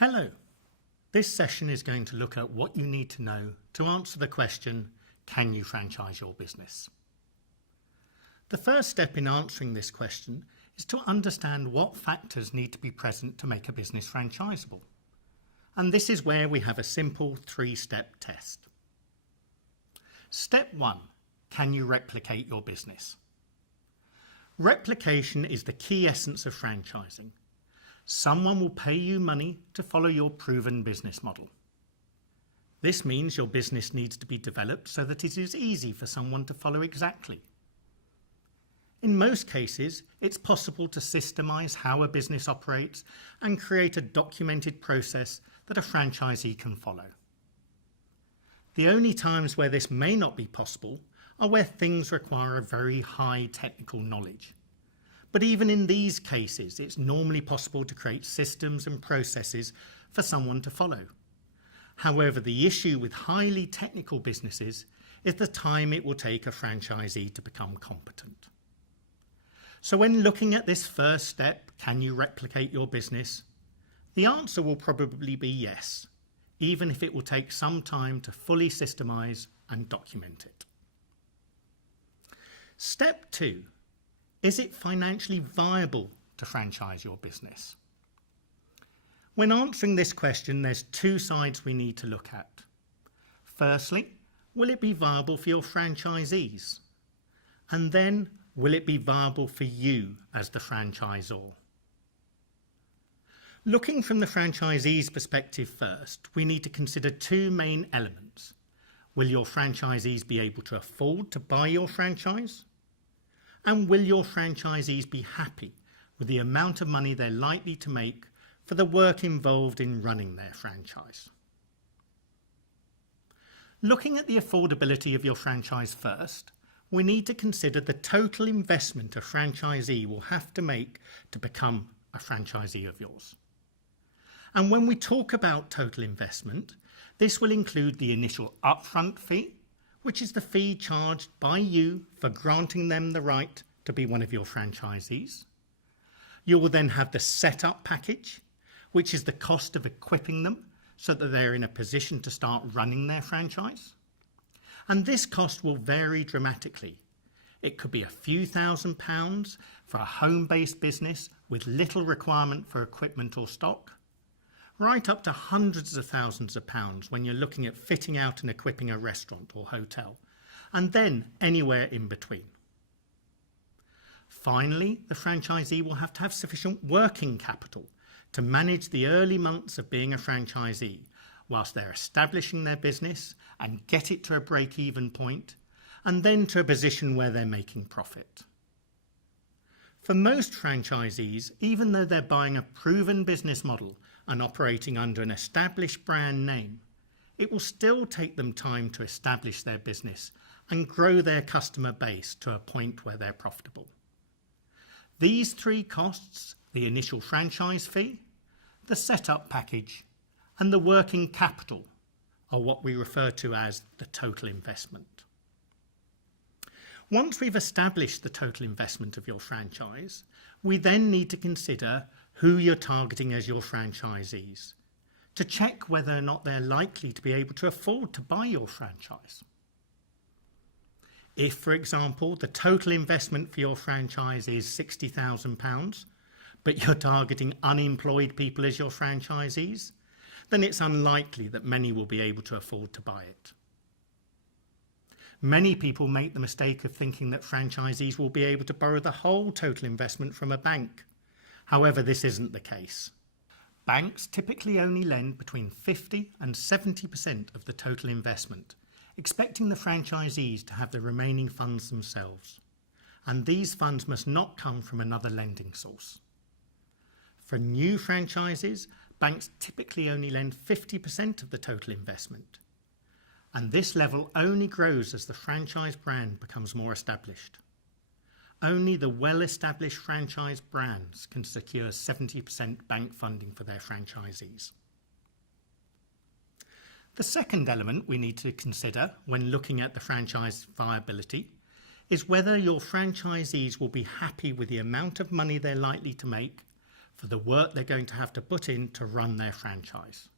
Hello. This session is going to look at what you need to know to answer the question, can you franchise your business? The first step in answering this question is to understand what factors need to be present to make a business franchisable. And this is where we have a simple three-step test. Step 1. Can you replicate your business? Replication is the key essence of franchising. Someone will pay you money to follow your proven business model. This means your business needs to be developed so that it is easy for someone to follow exactly. In most cases, it's possible to systemize how a business operates and create a documented process that a franchisee can follow. The only times where this may not be possible are where things require a very high technical knowledge. But even in these cases, it's normally possible to create systems and processes for someone to follow. However, the issue with highly technical businesses is the time it will take a franchisee to become competent. So when looking at this first step, can you replicate your business? The answer will probably be yes, even if it will take some time to fully systemize and document it. Step 2. Is it financially viable to franchise your business? When answering this question, there's two sides we need to look at. Firstly, will it be viable for your franchisees? And then, will it be viable for you as the franchisor? Looking from the franchisee's perspective first, we need to consider two main elements. Will your franchisees be able to afford to buy your franchise? And will your franchisees be happy with the amount of money they're likely to make for the work involved in running their franchise? Looking at the affordability of your franchise first, we need to consider the total investment a franchisee will have to make to become a franchisee of yours. And when we talk about total investment, this will include the initial upfront fee, which is the fee charged by you for granting them the right to be one of your franchisees. You will then have the setup package, which is the cost of equipping them so that they're in a position to start running their franchise. And this cost will vary dramatically. It could be a few £1,000s for a home-based business with little requirement for equipment or stock, right up to hundreds of thousands of pounds when you're looking at fitting out and equipping a restaurant or hotel, and then anywhere in between. Finally, the franchisee will have to have sufficient working capital to manage the early months of being a franchisee whilst they're establishing their business and get it to a break-even point, and then to a position where they're making profit. For most franchisees, even though they're buying a proven business model and operating under an established brand name, it will still take them time to establish their business and grow their customer base to a point where they're profitable. These three costs, the initial franchise fee, the setup package, and the working capital, are what we refer to as the total investment. Once we've established the total investment of your franchise, we then need to consider who you're targeting as your franchisees, to check whether or not they're likely to be able to afford to buy your franchise. If, for example, the total investment for your franchise is £60,000, but you're targeting unemployed people as your franchisees, then it's unlikely that many will be able to afford to buy it. Many people make the mistake of thinking that franchisees will be able to borrow the whole total investment from a bank. However, this isn't the case. Banks typically only lend between 50 and 70% of the total investment, expecting the franchisees to have the remaining funds themselves. And these funds must not come from another lending source. For new franchises, banks typically only lend 50% of the total investment. And this level only grows as the franchise brand becomes more established. Only the well-established franchise brands can secure 70% bank funding for their franchisees. The second element we need to consider when looking at the franchise viability is whether your franchisees will be happy with the amount of money they're likely to make for the work they're going to have to put in to run their franchise.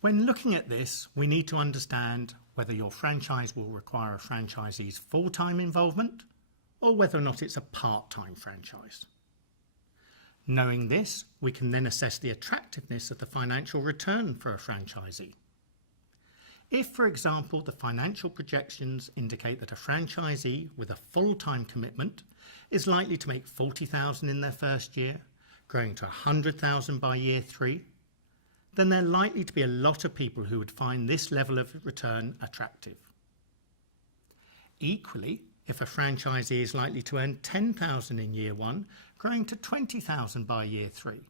When looking at this, we need to understand whether your franchise will require a franchisee's full-time involvement or whether or not it's a part-time franchise. Knowing this, we can then assess the attractiveness of the financial return for a franchisee. If, for example, the financial projections indicate that a franchisee with a full-time commitment is likely to make $40,000 in their first year, growing to $100,000 by year 3, then there are likely to be a lot of people who would find this level of return attractive. Equally, if a franchisee is likely to earn $10,000 in year 1, growing to $20,000 by year 3,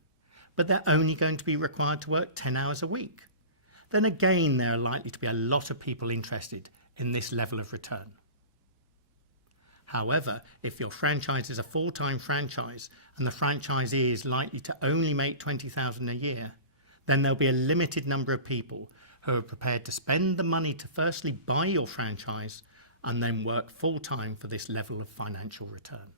but they're only going to be required to work 10 hours a week, then again there are likely to be a lot of people interested in this level of return. However, if your franchise is a full-time franchise and the franchisee is likely to only make $20,000 a year, then there'll be a limited number of people who are prepared to spend the money to firstly buy your franchise and then work full-time for this level of financial return.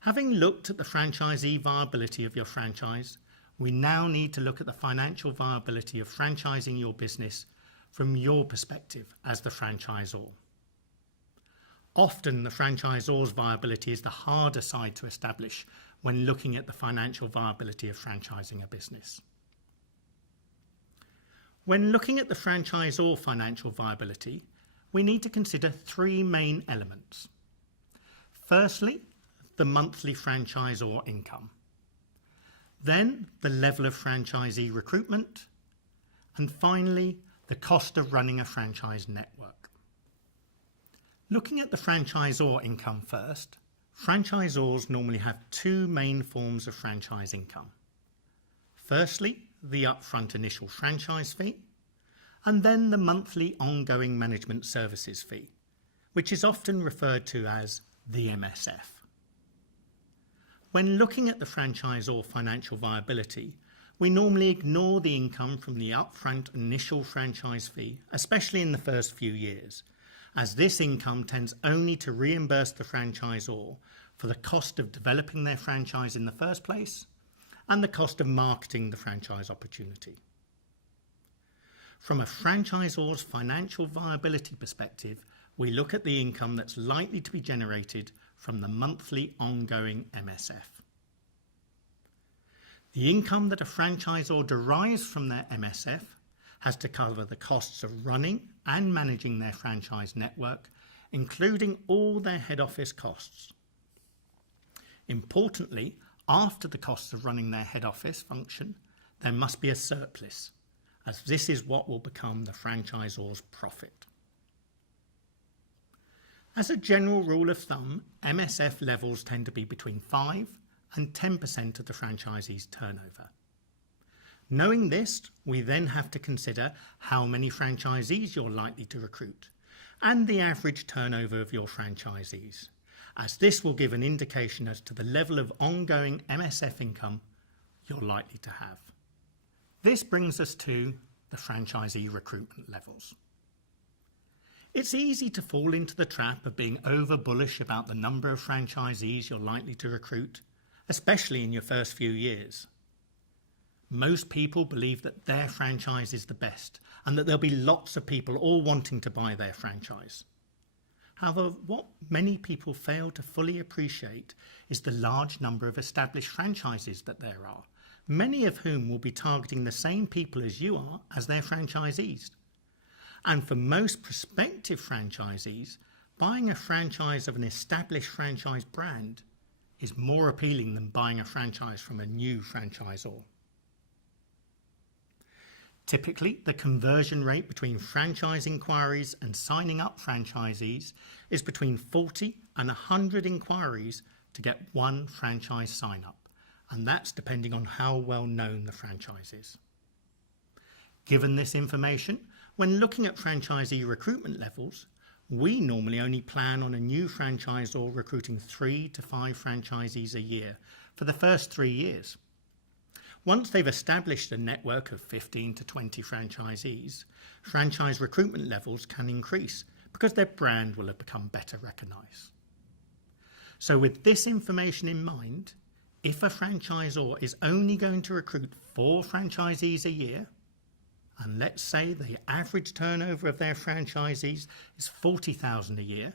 Having looked at the franchisee viability of your franchise, we now need to look at the financial viability of franchising your business from your perspective as the franchisor. Often the franchisor's viability is the harder side to establish when looking at the financial viability of franchising a business. When looking at the franchisor financial viability, we need to consider 3 main elements. Firstly, the monthly franchisor income. Then the level of franchisee recruitment, and finally, the cost of running a franchise network. Looking at the franchisor income first, franchisors normally have 2 main forms of franchise income. Firstly, the upfront initial franchise fee, and then the monthly ongoing management services fee, which is often referred to as the MSF. When looking at the franchisor financial viability, we normally ignore the income from the upfront initial franchise fee, especially in the first few years, as this income tends only to reimburse the franchisor for the cost of developing their franchise in the first place and the cost of marketing the franchise opportunity. From a franchisor's financial viability perspective, we look at the income that's likely to be generated from the monthly ongoing MSF. The income that a franchisor derives from their MSF has to cover the costs of running and managing their franchise network, including all their head office costs. Importantly, after the costs of running their head office function, there must be a surplus, as this is what will become the franchisor's profit. As a general rule of thumb, MSF levels tend to be between 5 and 10% of the franchisee's turnover. Knowing this, we then have to consider how many franchisees you're likely to recruit and the average turnover of your franchisees, as this will give an indication as to the level of ongoing MSF income you're likely to have. This brings us to the franchisee recruitment levels. It's easy to fall into the trap of being over bullish about the number of franchisees you're likely to recruit, especially in your first few years. Most people believe that their franchise is the best and that there'll be lots of people all wanting to buy their franchise. However, what many people fail to fully appreciate is the large number of established franchises that there are, many of whom will be targeting the same people as you are as their franchisees. And for most prospective franchisees, buying a franchise of an established franchise brand is more appealing than buying a franchise from a new franchisor. Typically, the conversion rate between franchise inquiries and signing up franchisees is between 40 and 100 inquiries to get one franchise sign-up, and that's depending on how well known the franchise is. Given this information, when looking at franchisee recruitment levels, we normally only plan on a new franchisor recruiting 3 to 5 franchisees a year for the first 3 years. Once they've established a network of 15 to 20 franchisees, franchise recruitment levels can increase because their brand will have become better recognised. So with this information in mind, If a franchisor is only going to recruit 4 franchisees a year, and let's say the average turnover of their franchisees is $40,000 a year,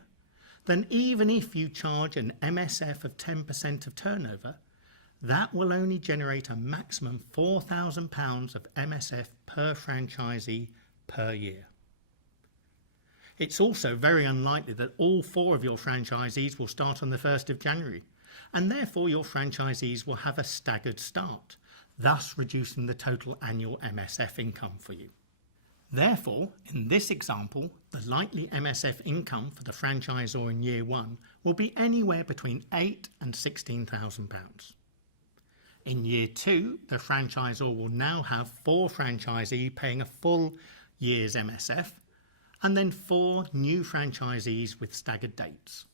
then even if you charge an MSF of 10% of turnover, that will only generate a maximum £4,000 of MSF per franchisee per year. It's also very unlikely that all 4 of your franchisees will start on the 1st of January, and therefore your franchisees will have a staggered start, thus reducing the total annual MSF income for you. Therefore, in this example, the likely MSF income for the franchisor in year 1 will be anywhere between £8,000 and £16,000. In year 2, the franchisor will now have 4 franchisees paying a full year's MSF, and then 4 new franchisees with staggered dates.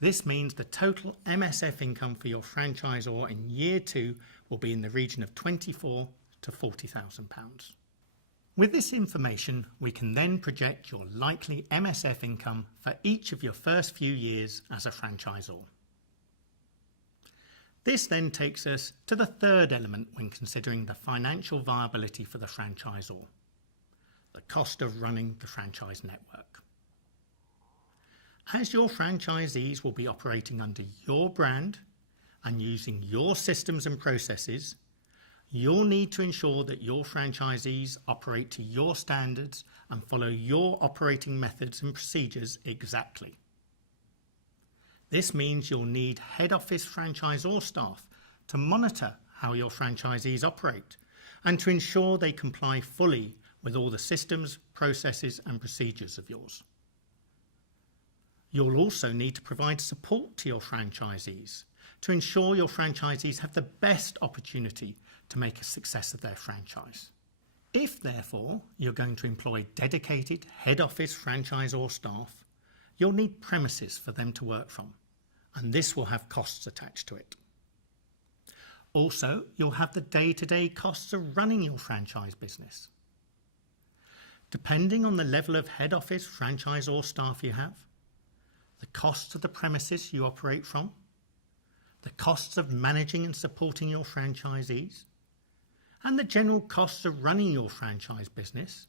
This means the total MSF income for your franchisor in year 2 will be in the region of £24,000 to £40,000. With this information, we can then project your likely MSF income for each of your first few years as a franchisor. This then takes us to the third element when considering the financial viability for the franchisor: the cost of running the franchise network. As your franchisees will be operating under your brand and using your systems and processes, you'll need to ensure that your franchisees operate to your standards and follow your operating methods and procedures exactly. This means you'll need head office franchisor staff to monitor how your franchisees operate and to ensure they comply fully with all the systems, processes and procedures of yours. You'll also need to provide support to your franchisees to ensure your franchisees have the best opportunity to make a success of their franchise. If, therefore, you're going to employ dedicated head office franchisor staff, you'll need premises for them to work from, and this will have costs attached to it. Also, you'll have the day-to-day costs of running your franchise business. Depending on the level of head office franchisor staff you have, the costs of the premises you operate from, the costs of managing and supporting your franchisees, and the general costs of running your franchise business,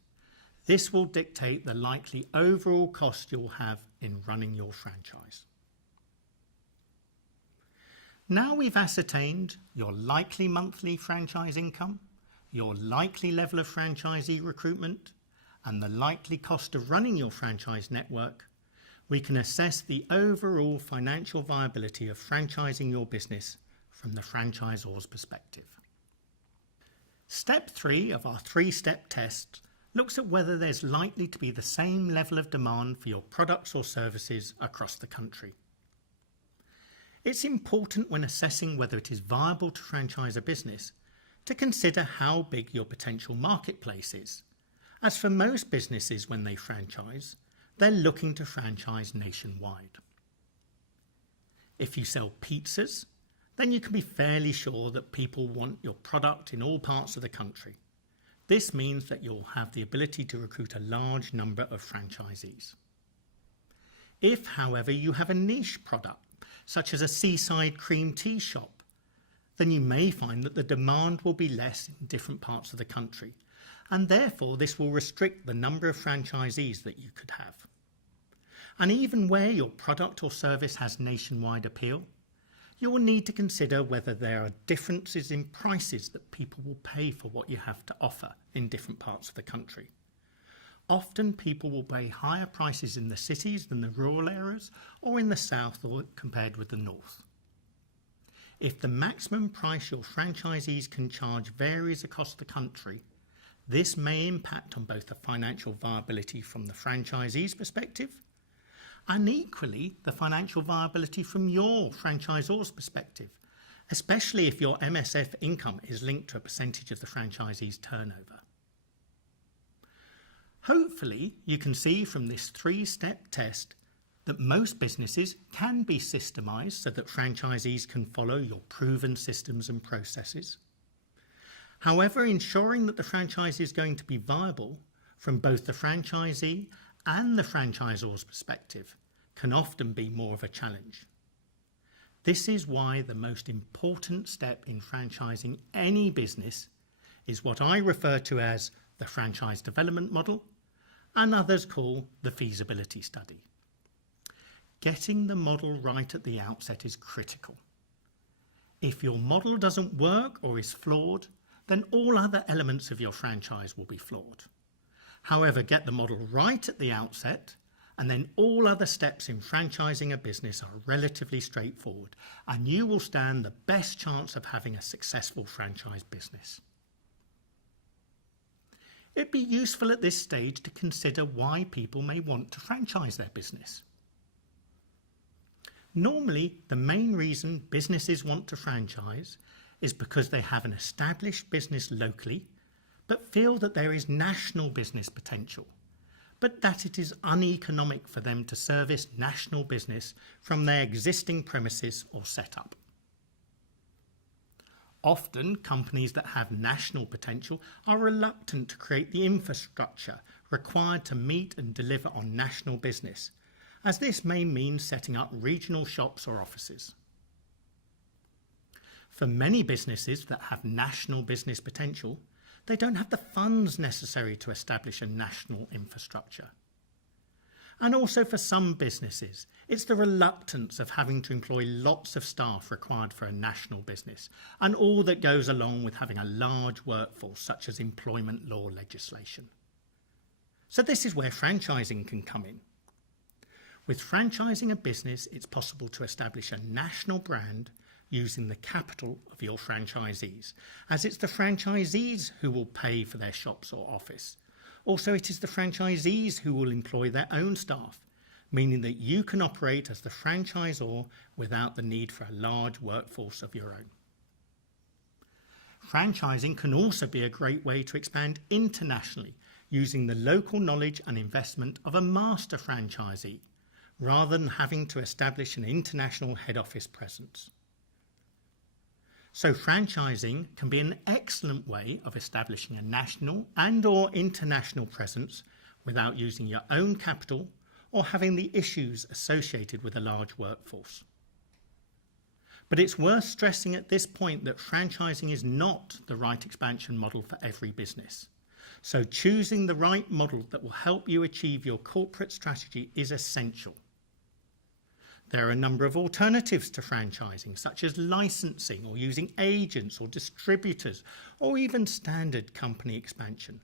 this will dictate the likely overall cost you'll have in running your franchise. Now we've ascertained your likely monthly franchise income, your likely level of franchisee recruitment, and the likely cost of running your franchise network, we can assess the overall financial viability of franchising your business from the franchisor's perspective. Step 3 of our 3-step test looks at whether there's likely to be the same level of demand for your products or services across the country. It's important when assessing whether it is viable to franchise a business to consider how big your potential marketplace is, as for most businesses when they franchise, they're looking to franchise nationwide. If you sell pizzas, then you can be fairly sure that people want your product in all parts of the country. This means that you'll have the ability to recruit a large number of franchisees. If, however, you have a niche product, such as a seaside cream tea shop, then you may find that the demand will be less in different parts of the country, and therefore this will restrict the number of franchisees that you could have. And even where your product or service has nationwide appeal, you will need to consider whether there are differences in prices that people will pay for what you have to offer in different parts of the country. Often people will pay higher prices in the cities than the rural areas or in the south or compared with the north. If the maximum price your franchisees can charge varies across the country, this may impact on both the financial viability from the franchisee's perspective and equally the financial viability from your franchisor's perspective, especially if your MSF income is linked to a percentage of the franchisee's turnover. Hopefully, you can see from this 3-step test that most businesses can be systemised so that franchisees can follow your proven systems and processes. However, ensuring that the franchise is going to be viable from both the franchisee and the franchisor's perspective can often be more of a challenge. This is why the most important step in franchising any business is what I refer to as the franchise development model, and others call the feasibility study. Getting the model right at the outset is critical. If your model doesn't work or is flawed, then all other elements of your franchise will be flawed. However, get the model right at the outset, and then all other steps in franchising a business are relatively straightforward, and you will stand the best chance of having a successful franchise business. It'd be useful at this stage to consider why people may want to franchise their business. Normally, the main reason businesses want to franchise is because they have an established business locally, but feel that there is national business potential, but that it is uneconomic for them to service national business from their existing premises or setup. Often, companies that have national potential are reluctant to create the infrastructure required to meet and deliver on national business, as this may mean setting up regional shops or offices. For many businesses that have national business potential, they don't have the funds necessary to establish a national infrastructure. And also for some businesses, it's the reluctance of having to employ lots of staff required for a national business, and all that goes along with having a large workforce, such as employment law legislation. So this is where franchising can come in. With franchising a business, it's possible to establish a national brand using the capital of your franchisees, as it's the franchisees who will pay for their shops or office. Also, it is the franchisees who will employ their own staff, meaning that you can operate as the franchisor without the need for a large workforce of your own. Franchising can also be a great way to expand internationally using the local knowledge and investment of a master franchisee, rather than having to establish an international head office presence. So franchising can be an excellent way of establishing a national and/or international presence without using your own capital or having the issues associated with a large workforce. But it's worth stressing at this point that franchising is not the right expansion model for every business. So choosing the right model that will help you achieve your corporate strategy is essential. There are a number of alternatives to franchising, such as licensing or using agents or distributors, or even standard company expansion.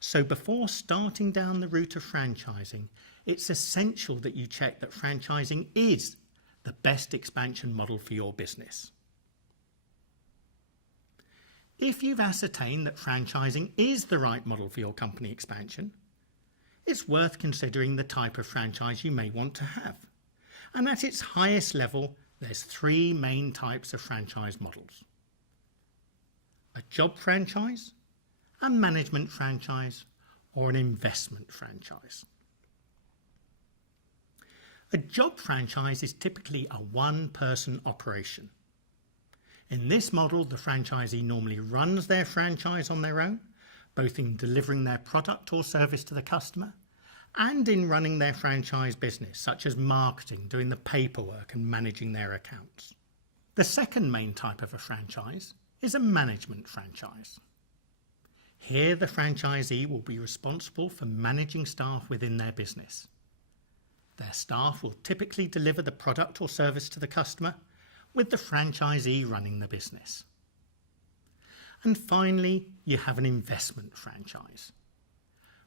So before starting down the route of franchising, it's essential that you check that franchising is the best expansion model for your business. If you've ascertained that franchising is the right model for your company expansion, it's worth considering the type of franchise you may want to have. And at its highest level, there's three main types of franchise models: a job franchise, a management franchise, or an investment franchise. A job franchise is typically a one-person operation. In this model, the franchisee normally runs their franchise on their own, both in delivering their product or service to the customer, and in running their franchise business, such as marketing, doing the paperwork and managing their accounts. The second main type of a franchise is a management franchise. Here, the franchisee will be responsible for managing staff within their business. Their staff will typically deliver the product or service to the customer, with the franchisee running the business. And finally, you have an investment franchise.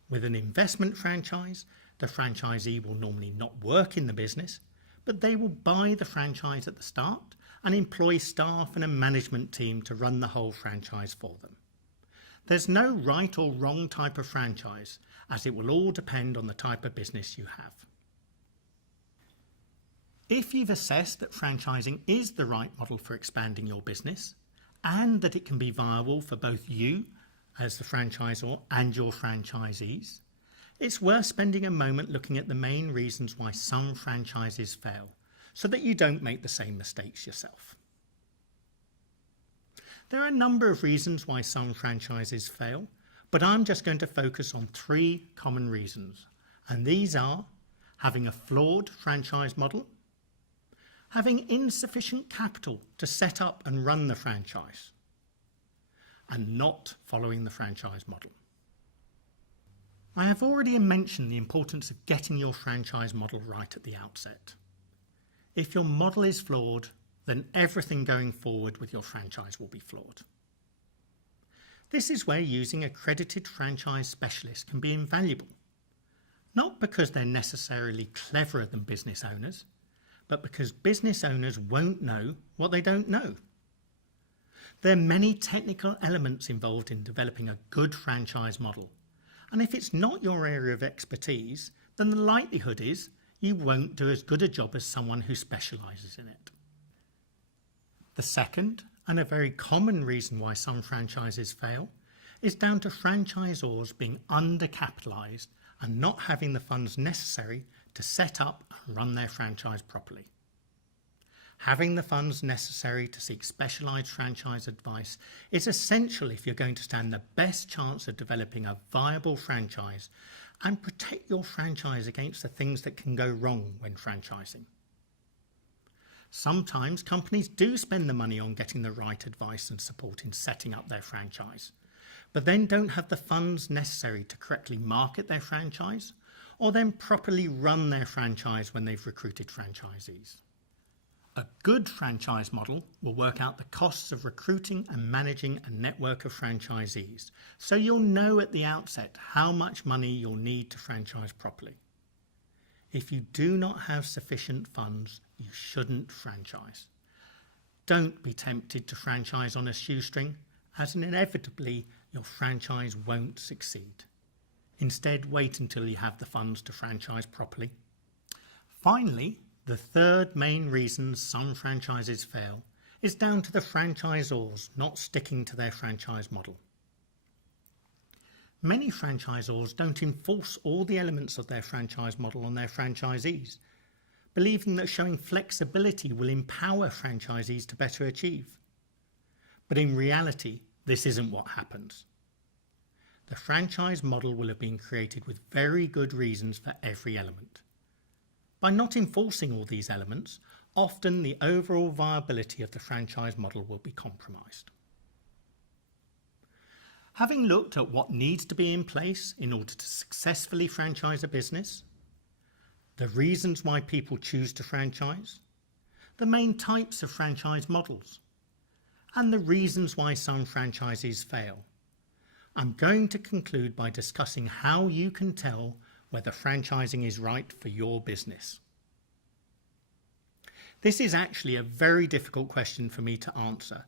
With an investment franchise, the franchisee will normally not work in the business, but they will buy the franchise at the start and employ staff and a management team to run the whole franchise for them. There's no right or wrong type of franchise, as it will all depend on the type of business you have. If you've assessed that franchising is the right model for expanding your business, and that it can be viable for both you as the franchisor and your franchisees, it's worth spending a moment looking at the main reasons why some franchises fail, so that you don't make the same mistakes yourself. There are a number of reasons why some franchises fail, but I'm just going to focus on three common reasons, and these are having a flawed franchise model, having insufficient capital to set up and run the franchise, and not following the franchise model. I have already mentioned the importance of getting your franchise model right at the outset. If your model is flawed, then everything going forward with your franchise will be flawed. This is where using accredited franchise specialists can be invaluable, not because they're necessarily cleverer than business owners, but because business owners won't know what they don't know. There are many technical elements involved in developing a good franchise model, and if it's not your area of expertise, then the likelihood is you won't do as good a job as someone who specialises in it. The second, and a very common reason why some franchises fail, is down to franchisors being undercapitalised and not having the funds necessary to set up and run their franchise properly. Having the funds necessary to seek specialised franchise advice is essential if you're going to stand the best chance of developing a viable franchise and protect your franchise against the things that can go wrong when franchising. Sometimes companies do spend the money on getting the right advice and support in setting up their franchise, but then don't have the funds necessary to correctly market their franchise or then properly run their franchise when they've recruited franchisees. A good franchise model will work out the costs of recruiting and managing a network of franchisees, so you'll know at the outset how much money you'll need to franchise properly. If you do not have sufficient funds, you shouldn't franchise. Don't be tempted to franchise on a shoestring, as inevitably your franchise won't succeed. Instead, wait until you have the funds to franchise properly. Finally, the third main reason some franchises fail is down to the franchisors not sticking to their franchise model. Many franchisors don't enforce all the elements of their franchise model on their franchisees, believing that showing flexibility will empower franchisees to better achieve. But in reality, this isn't what happens. The franchise model will have been created with very good reasons for every element. By not enforcing all these elements, often the overall viability of the franchise model will be compromised. Having looked at what needs to be in place in order to successfully franchise a business, the reasons why people choose to franchise, the main types of franchise models, and the reasons why some franchises fail, I'm going to conclude by discussing how you can tell whether franchising is right for your business. This is actually a very difficult question for me to answer,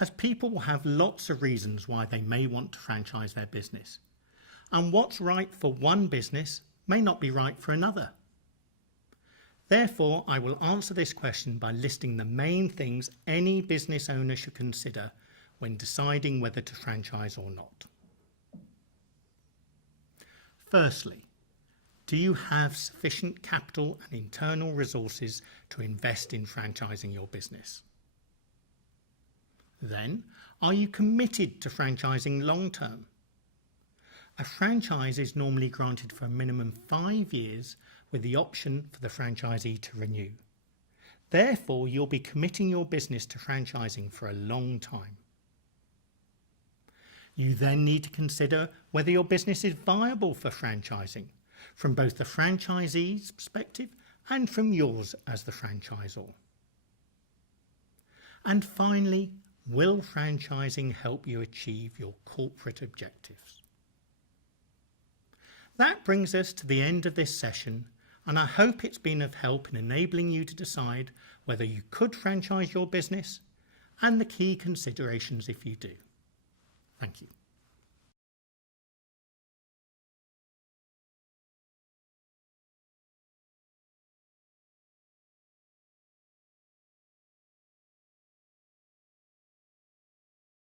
as people will have lots of reasons why they may want to franchise their business, and what's right for one business may not be right for another. Therefore, I will answer this question by listing the main things any business owner should consider when deciding whether to franchise or not. Firstly, do you have sufficient capital and internal resources to invest in franchising your business? Then, are you committed to franchising long term? A franchise is normally granted for a minimum 5 years with the option for the franchisee to renew. Therefore, you'll be committing your business to franchising for a long time. You then need to consider whether your business is viable for franchising, from both the franchisee's perspective and from yours as the franchisor. And finally, will franchising help you achieve your corporate objectives? That brings us to the end of this session, and I hope it's been of help in enabling you to decide whether you could franchise your business and the key considerations if you do. Thank you.